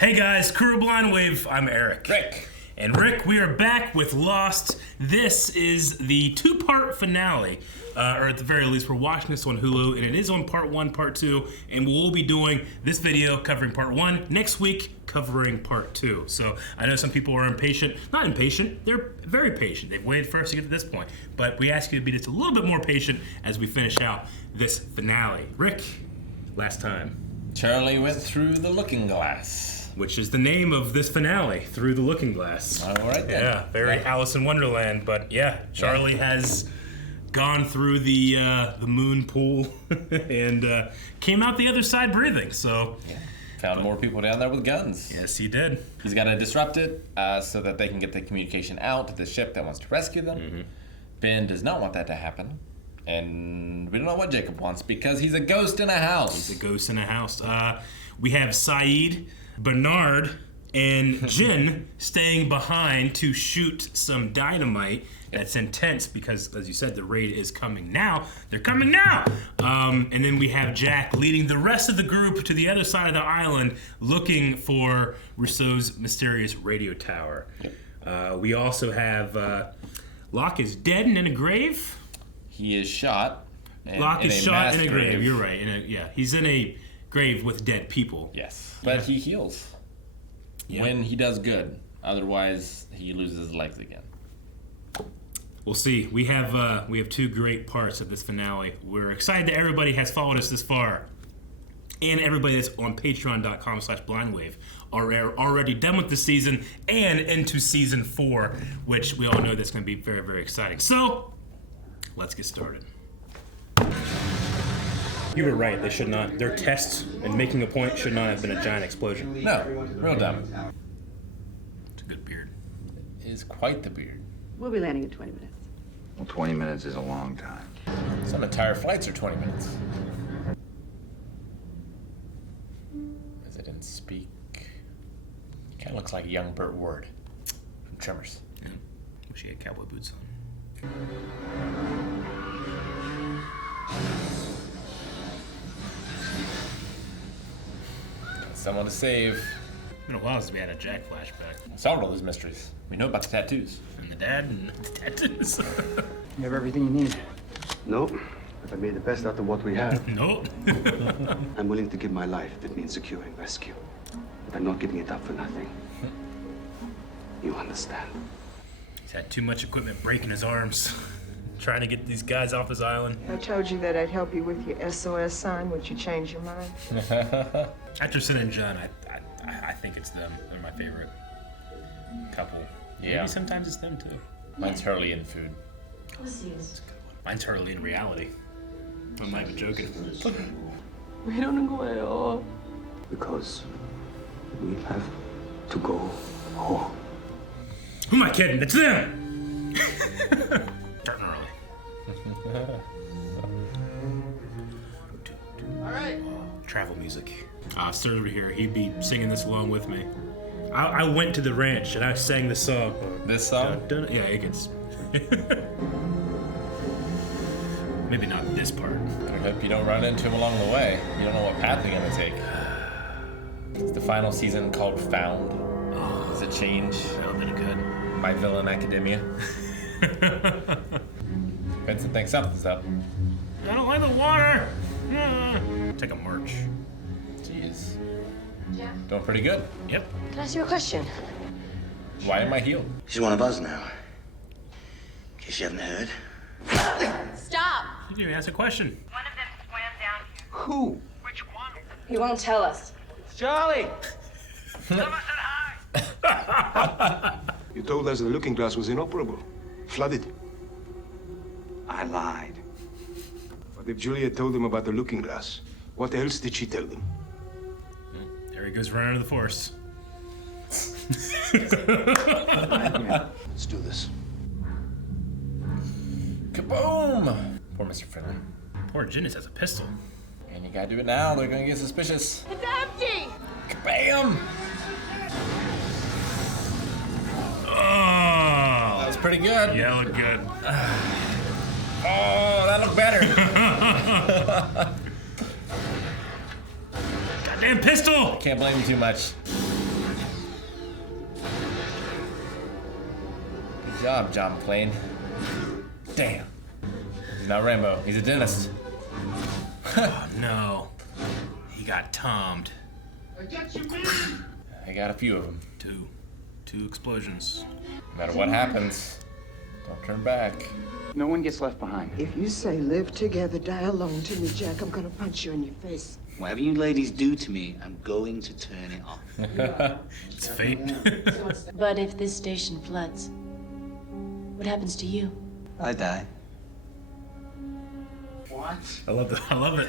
Hey guys, Crew of Blind Wave, I'm Eric. Rick. And Rick, we are back with Lost. This is the two-part finale, or at the very least, we're watching this on Hulu, and it is on part 1, part 2, and we'll be doing this video covering part 1, next week covering part 2. So I know some people are impatient. Not impatient, they're very patient. They've waited for us to get to this point, but we ask you to be just a little bit more patient as we finish out this finale. Rick, last time. Charlie went through the looking glass. Which is the name of this finale, Through the Looking Glass. All right then. Yeah, very Alice in Wonderland, but yeah, Charlie has gone through the moon pool and came out the other side breathing, so. Yeah. Found more people down there with guns. Yes, he did. He's got to disrupt it so that they can get the communication out to the ship that wants to rescue them. Mm-hmm. Ben does not want that to happen. And we don't know what Jacob wants because he's a ghost in a house. He's a ghost in a house. We have Saeed, Bernard, and Jin staying behind to shoot some dynamite. That's intense because, as you said, the raid is coming now. They're coming now! And then we have Jack leading the rest of the group to the other side of the island looking for Rousseau's mysterious radio tower. Yep. We also have Locke is dead and in a grave. He is shot. Locke is shot in a grave. You're right. He's in a grave with dead people. Yes, but he heals when he does good. Otherwise, he loses his legs again. We'll see. We have two great parts of this finale. We're excited that everybody has followed us this far, and everybody that's on Patreon.com/blindwave are already done with the season and into season 4, which we all know that's going to be very, very exciting. So, let's get started. You were right, they should not. Their test and making a point should not have been a giant explosion. No, real dumb. It's a good beard. It is quite the beard. We'll be landing in 20 minutes. Well, 20 minutes is a long time. Some entire flights are 20 minutes. As I didn't speak. He kind of looks like a young Burt Ward from Tremors. Yeah. Wish he had cowboy boots on. Someone to save. It's been a while since we had a Jack flashback. Solved all those mysteries. We know about the tattoos. And the dad and the tattoos. You have everything you need. No, but I made the best out of what we have. Nope. I'm willing to give my life if it means securing rescue. But I'm not giving it up for nothing. You understand? He's had too much equipment breaking his arms. Trying to get these guys off his island. I told you that I'd help you with your SOS sign. Would you change your mind? After Sin and John, I think it's them. They're my favorite couple. Yeah. Maybe sometimes it's them too. Mine's Hurley in food. Mine's Hurley in reality. I'm not even joking. We don't go at all. Because we have to go home. Who am I kidding? It's them! Starting early. All right. Travel music. Sir over here, he'd be singing this along with me. I went to the ranch and I sang the song. This song? Yeah, it gets. Maybe not this part. I hope you don't run into him along the way. You don't know what path you're gonna take. It's the final season called Found. Does it change? Found it good. My Villain Academia. Vincent thinks something's up. I don't like the water. Take a march. Jeez. Yeah. Doing pretty good. Yep. Can I ask you a question? Why am I healed? She's one of us now. In case you haven't heard. Stop! You didn't even ask a question. One of them swam down here. Who? Which one? He won't tell us. Charlie! Someone said hi. You told us the looking glass was inoperable. Flooded. I lied. But if Juliet told them about the looking glass, what else did she tell them? There he goes running into the forest. Let's do this. Kaboom! Poor Mr. Friendly. Poor Janice has a pistol. And you gotta do it now, they're gonna get suspicious. It's empty. Kabam! Oh! That was pretty good. Yeah, looked good. Oh, that looked better. Goddamn pistol! Can't blame you too much. Good job, John McClane. Damn. He's not Rambo. He's a dentist. Oh no. He got tommed. I got a few of them. Two explosions. No matter what happens, don't turn back. No one gets left behind. If you say live together, die alone to me, Jack, I'm gonna punch you in your face. Whatever you ladies do to me, I'm going to turn it off. It's fate. But if this station floods, what happens to you? I die. I love it.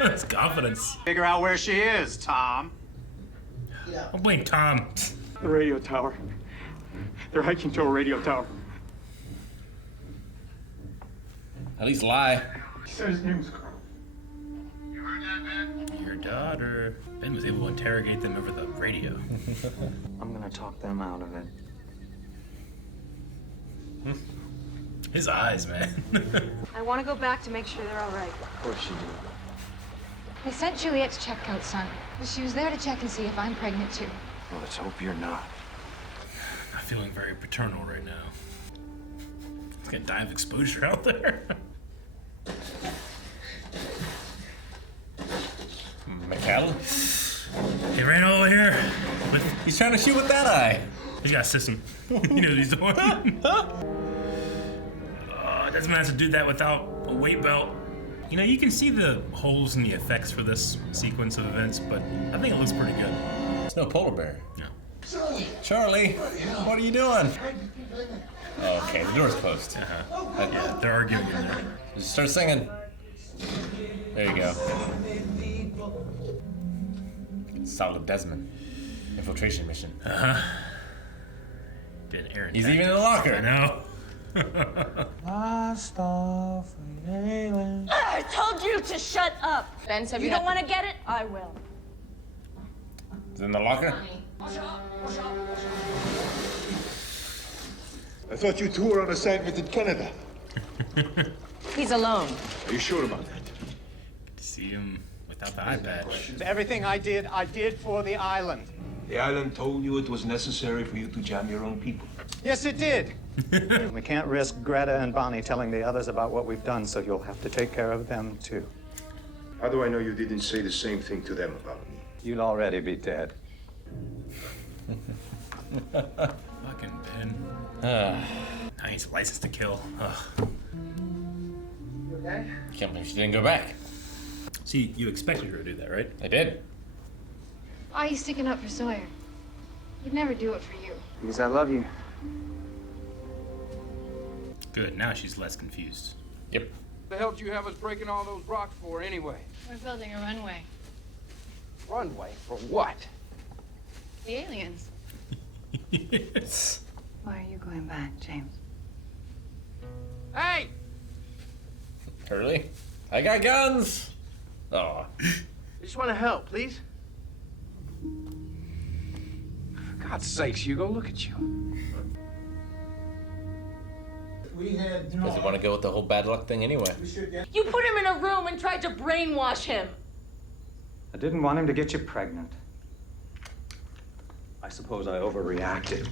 It's confidence. Figure out where she is, Tom. Don't blame Tom. The radio tower. They're hiking to a radio tower. At least lie. He said his name was Carl. Your daughter. Ben was able to interrogate them over the radio. I'm gonna talk them out of it. His eyes, man. I want to go back to make sure they're all right. Of course you do. I sent Juliet to check out, son. She was there to check and see if I'm pregnant, too. Well, let's hope you're not. Not feeling very paternal right now. He's gonna die of exposure out there. McCall? He ran all the way here. He's trying to shoot with that eye. He's got a system. He knows what he's doing. Desmond has to do that without a weight belt. You know, you can see the holes in the effects for this sequence of events, but I think it looks pretty good. It's no polar bear. Yeah. Charlie, what are you doing? Oh, okay, the door's closed. Yeah, they're arguing in there. Just start singing. There you go. Solid Desmond. Infiltration mission. Been Aaron. He's even in the locker. I know. I told you to shut up. Ben said You we don't had- want to get it? I will. Is it in the locker? I thought you two were on assignment in Canada. He's alone. Are you sure about that? See him without the eye patch. Everything I did for the island. The island told you it was necessary for you to jam your own people. Yes, it did. We can't risk Greta and Bonnie telling the others about what we've done, so you'll have to take care of them, too. How do I know you didn't say the same thing to them about me? You'd already be dead. Fucking Ben. Now he's licensed to kill. Ugh. Can't believe she didn't go back. See, you expected her to do that, right? I did. Why are you sticking up for Sawyer? He'd never do it for you. Because I love you. Good, now she's less confused. Yep. The hell do you have us breaking all those rocks for anyway? We're building a runway. Runway for what? The aliens. Yes. Why are you going back, James? Hey! Hurley, I got guns. Oh, I just want to help, please. For God's sakes, Hugo, look at you. doesn't want to go with the whole bad luck thing anyway. You put him in a room and tried to brainwash him. I didn't want him to get you pregnant. I suppose I overreacted.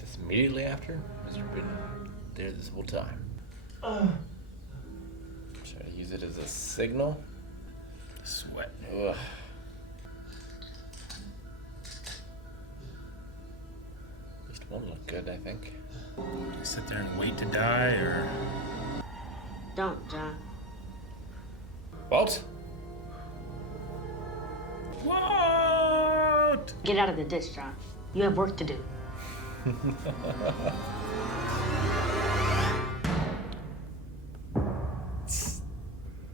Just immediately after, Mr. been there this whole time. Try to use it as a signal. Sweat. Ugh. At least one look good, I think. Sit there and wait to die, or... Don't, John. Walt? What? Get out of the ditch, John. You have work to do.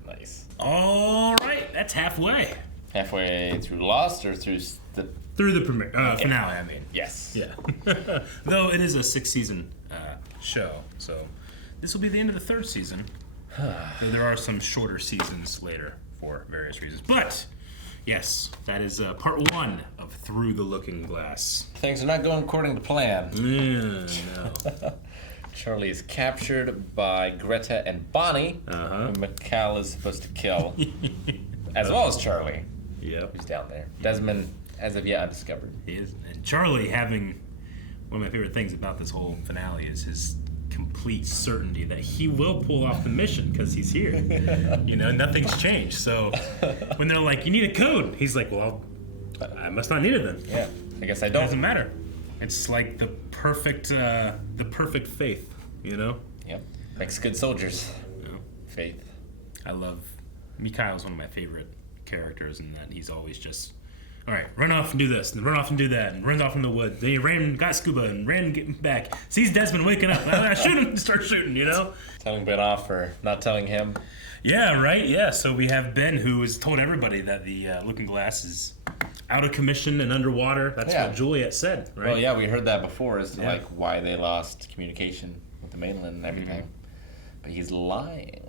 Nice. All right, that's halfway. Halfway through Lost or through the Through the finale, I mean. Yes. Yeah. Though it is a 6-season show, so this will be the end of the 3rd season. Though there are some shorter seasons later for various reasons. But, yes, that is part 1 of Through the Looking Glass. Things are not going according to plan. No. Charlie is captured by Greta and Bonnie, who McCall is supposed to kill, as well as Charlie, Yep. who's down there. Desmond As of yet undiscovered. He is. And Charlie having one of my favorite things about this whole finale is his complete certainty that he will pull off the mission because he's here. You know, nothing's changed. So when they're like, you need a code, he's like, well, I must not need it then. Yeah, I guess I It don't. doesn't matter. It's like the perfect faith, you know? Yep. Makes good soldiers. Yeah. Faith. I love Mikhail's one of my favorite characters in that he's always just, all right, run off and do this, and run off and do that, and runs off in the woods. Then he ran, got scuba, and ran getting back. Sees Desmond waking up. Shoot him, start shooting, you know? Telling Ben off for not telling him. Yeah, right, yeah. So we have Ben who has told everybody that the Looking Glass is out of commission and underwater. That's what Juliet said, right? Well, yeah, we heard that before as to like why they lost communication with the mainland and everything. But he's lying.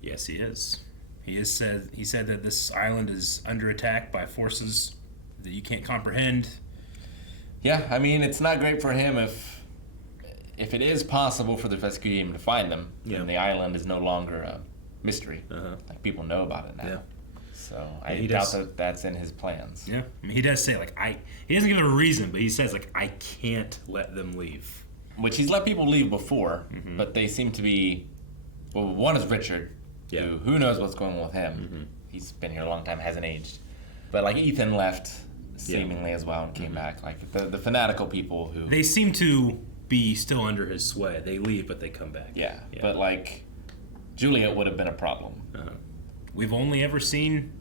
Yes, he is. He said that this island is under attack by forces that you can't comprehend. Yeah, I mean, it's not great for him if it is possible for the rescue team to find them, then the island is no longer a mystery. Like, people know about it now. Yeah. So I doubt that that's in his plans. Yeah, I mean, he does say, like, he doesn't give a reason, but he says, like, I can't let them leave. Which he's let people leave before, but they seem to be, well, one is Richard, who knows what's going on with him. He's been here a long time, hasn't aged. But, like, Ethan left seemingly as well and came back. Like, the fanatical people who... They seem to be still under his sway. They leave, but they come back. Yeah. But, like, Juliet would have been a problem. We've only ever seen,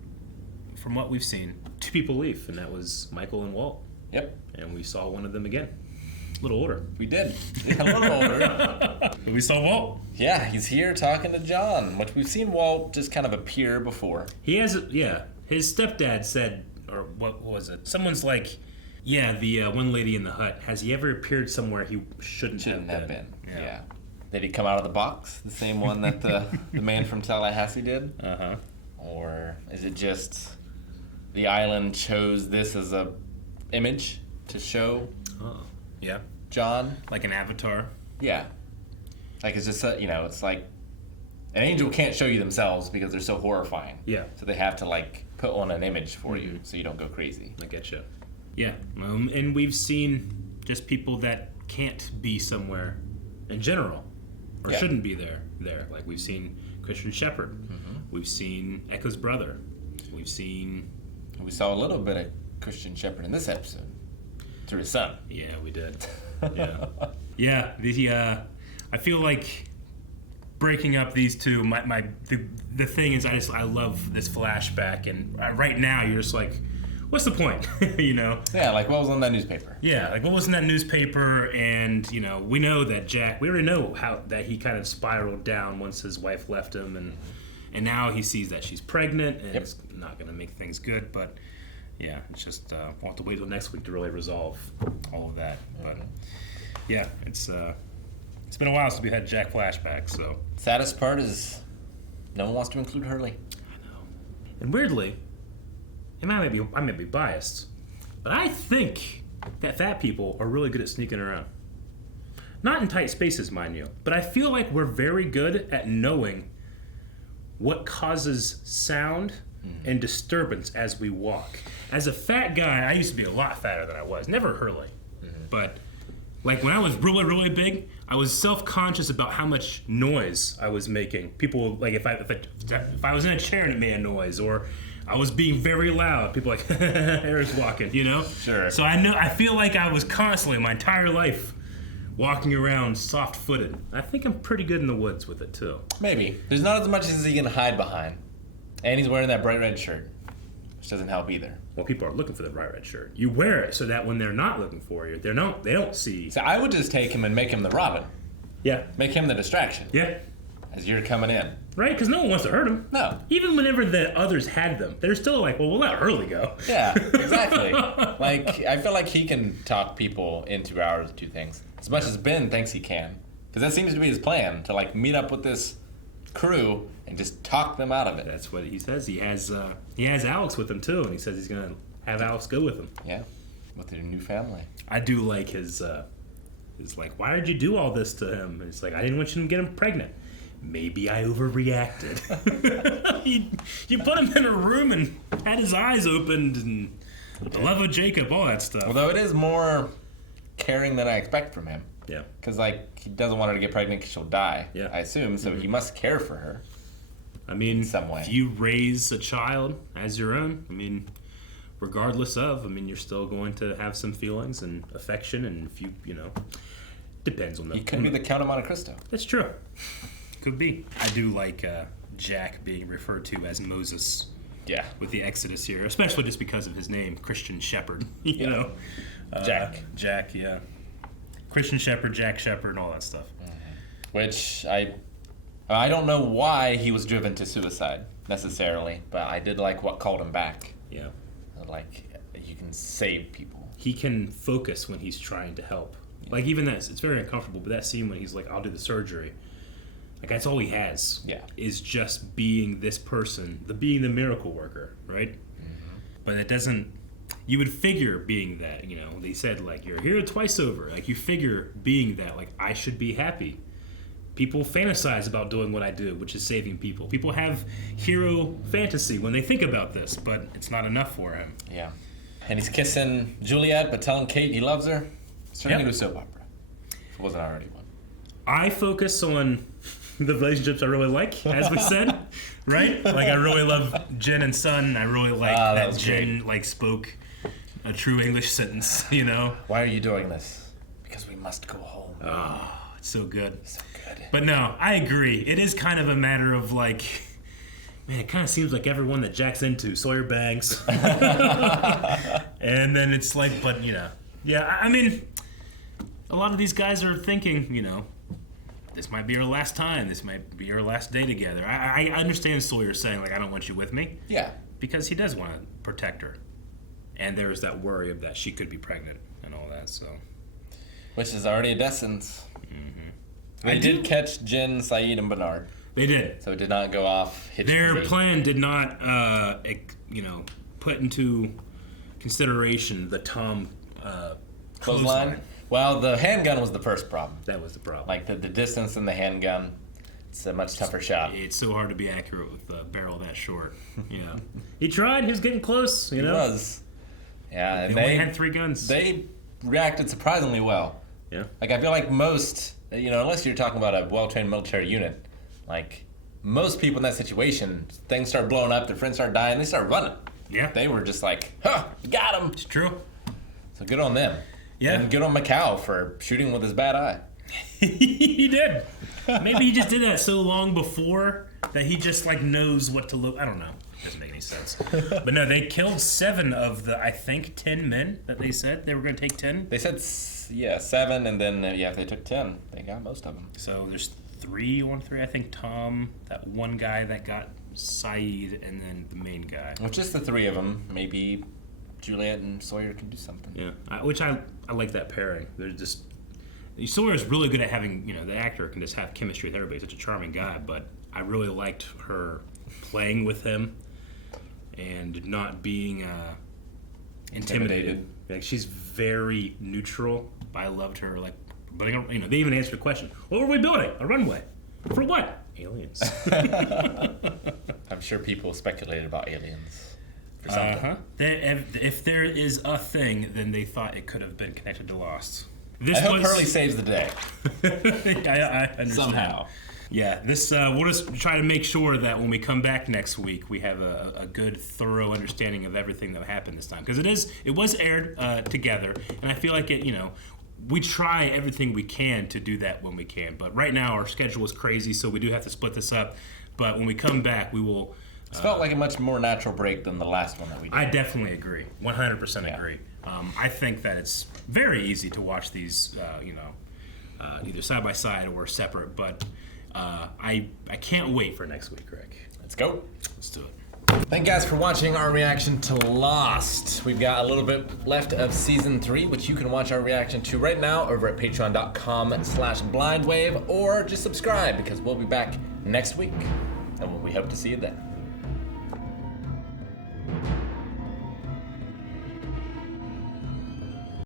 from what we've seen, 2 people leave, and that was Michael and Walt. Yep. And we saw one of them again. A little older. We did. Yeah, a little older. But we saw Walt. Yeah, he's here talking to John, which we've seen Walt just kind of appear before. He has, his stepdad said, or what was it? Someone's like, the one lady in the hut, has he ever appeared somewhere he shouldn't have been? Yeah. Did he come out of the box? The same one that the man from Tallahassee did? Or is it just the island chose this as a image to show John? Like an avatar? Yeah. Like, it's just, it's like an angel can't show you themselves because they're so horrifying. Yeah. So they have to, like, put on an image for you so you don't go crazy. I getcha. Yeah. And we've seen just people that can't be somewhere in general or shouldn't be there. Like, we've seen Christian Shepherd. We've seen Echo's brother. We saw a little bit of Christian Shepherd in this episode through his son. Yeah, we did. Yeah. I feel like breaking up these two. The thing is, I love this flashback, and right now you're just like, what's the point? You know? Yeah, like what was on that newspaper? Yeah, like what was in that newspaper, and we know that we already know how that he kind of spiraled down once his wife left him, and now he sees that she's pregnant, and it's not going to make things good, but yeah, it's just we'll have to wait till next week to really resolve all of that. But yeah, it's been a while since we had Jack flashback, so. Saddest part is no one wants to include Hurley. I know. And weirdly, and I may be biased, but I think that fat people are really good at sneaking around. Not in tight spaces, mind you, but I feel like we're very good at knowing what causes sound and disturbance as we walk. As a fat guy, I used to be a lot fatter than I was. Never Hurley. But like when I was really, really big, I was self-conscious about how much noise I was making. People, like if I was in a chair and it made a noise, or I was being very loud, people like, Eric's walking, Sure. So I feel like I was constantly, my entire life, walking around soft-footed. I think I'm pretty good in the woods with it, too. Maybe. There's not as much as he can hide behind. And he's wearing that bright red shirt, which doesn't help either. Well, people are looking for the bright red shirt. You wear it so that when they're not looking for you, they don't see. So I would just take him and make him the Robin. Yeah. Make him the distraction. Yeah. As you're coming in. Right, because no one wants to hurt him. No. Even whenever the others had them, they're still like, well, we'll let Hurley go. Yeah, exactly. Like, I feel like he can talk people into hours to do things. As much as Ben thinks he can. Because that seems to be his plan, to like meet up with this crew and just talk them out of it. That's what he says. He has Alex with him too, and he says he's gonna have Alex go with him. Yeah, with their new family. I do like his like, why did you do all this to him? And it's like, I didn't want you to get him pregnant. Maybe I overreacted. you put him in a room and had his eyes opened, and The love of Jacob, all that stuff. Although it is more caring than I expect from him. Yeah. Because, like, he doesn't want her to get pregnant because she'll die, I assume, so he must care for her. I mean, some way. If you raise a child as your own, I mean, regardless of, I mean, you're still going to have some feelings and affection, and if you know, depends on the... He could be the Count of Monte Cristo. That's true. Could be. I do like Jack being referred to as Moses. Yeah. With the Exodus here, especially just because of his name, Christian Shepherd. You know? Jack. Jack, yeah. Christian Shepherd, Jack Shepherd, and all that stuff. Which I don't know why he was driven to suicide necessarily, but I did like what called him back. Yeah. Like, you can save people. He can focus when he's trying to help. Yeah. Like, even that, it's very uncomfortable, but that scene when he's like, I'll do the surgery. Like, that's all he has. Yeah. Is just being this person, being the miracle worker, right? Mm-hmm. But it doesn't... You would figure being that, you know, they said, like, you're here twice over. Like, you figure being that, like, I should be happy. People fantasize about doing what I do, which is saving people. People have hero fantasy when they think about this, but it's not enough for him. Yeah. And he's kissing Juliet, but telling Kate he loves her. It's turning into a soap opera. If it wasn't already one. I focus on the relationships I really like, as we said, right? Like, I really love Jen and Son. I really like that Jen, like, spoke a true English sentence, you know? Why are you doing this? Because we must go home. Oh, it's so good. So good. But no, I agree. It is kind of a matter of, like, man, it kind of seems like everyone that Jack's into, Sawyer Banks. And then it's like, but, you know. Yeah, I mean, a lot of these guys are thinking, you know, this might be our last time. This might be our last day together. I understand Sawyer saying, like, I don't want you with me. Yeah. Because he does want to protect her. And there's that worry of that she could be pregnant and all that, so. Which is already a distance. Mm-hmm. They did catch Jen, Saeed, and Bernard. They did. So it did not go off hitch-free. Their plan did not, you know, put into consideration the Tom clothesline. Well, the handgun was the first problem. That was the problem. Like the distance in the handgun, it's a much tougher shot. It's so hard to be accurate with a barrel that short. You know, he tried. He was getting close. You know, he was. Yeah, and they only had 3 guns. They reacted surprisingly well. Yeah. Like, I feel like most, you know, unless you're talking about a well-trained military unit, like most people in that situation, things start blowing up, their friends start dying, they start running. Yeah. They were just like, huh, you got him. It's true. So good on them. Yeah. And good on Macau for shooting with his bad eye. He did. Maybe he just did that so long before that he just, like, knows what to look. I don't know. Doesn't make any sense. But no, they killed 7 of the, I think, 10 men that they said they were going to take 10. They said, 7, and then, if they took 10, they got most of them. So there's 3, I think Tom, that one guy that got Saeed, and then the main guy. Well, just the 3 of them. Maybe Juliet and Sawyer can do something. Yeah, which I like that pairing. They're just... Sawyer's really good at having, you know, the actor can just have chemistry with everybody. He's such a charming guy, but I really liked her playing with him and not being intimidated. Like, she's very neutral, but I loved her. Like, but you know, they even answered the question: what were we building? A runway for what? Aliens. I'm sure people speculated about aliens for something. If there is a thing, then they thought it could have been connected to Lost. I hope Hurley saves the day. I understand. Somehow. Yeah, this we'll just try to make sure that when we come back next week, we have a good, thorough understanding of everything that happened this time, because it was aired together, and I feel like it. You know, we try everything we can to do that when we can, but right now our schedule is crazy, so we do have to split this up. But when we come back, we will. It felt like a much more natural break than the last one that we did. I definitely agree. 100% agree. I think that it's very easy to watch these, either side by side or separate, but. I can't wait for next week, Greg. Let's go. Let's do it. Thank you guys for watching our reaction to Lost. We've got a little bit left of season 3, which you can watch our reaction to right now over at patreon.com/blindwave, or just subscribe because we'll be back next week, and we hope to see you then.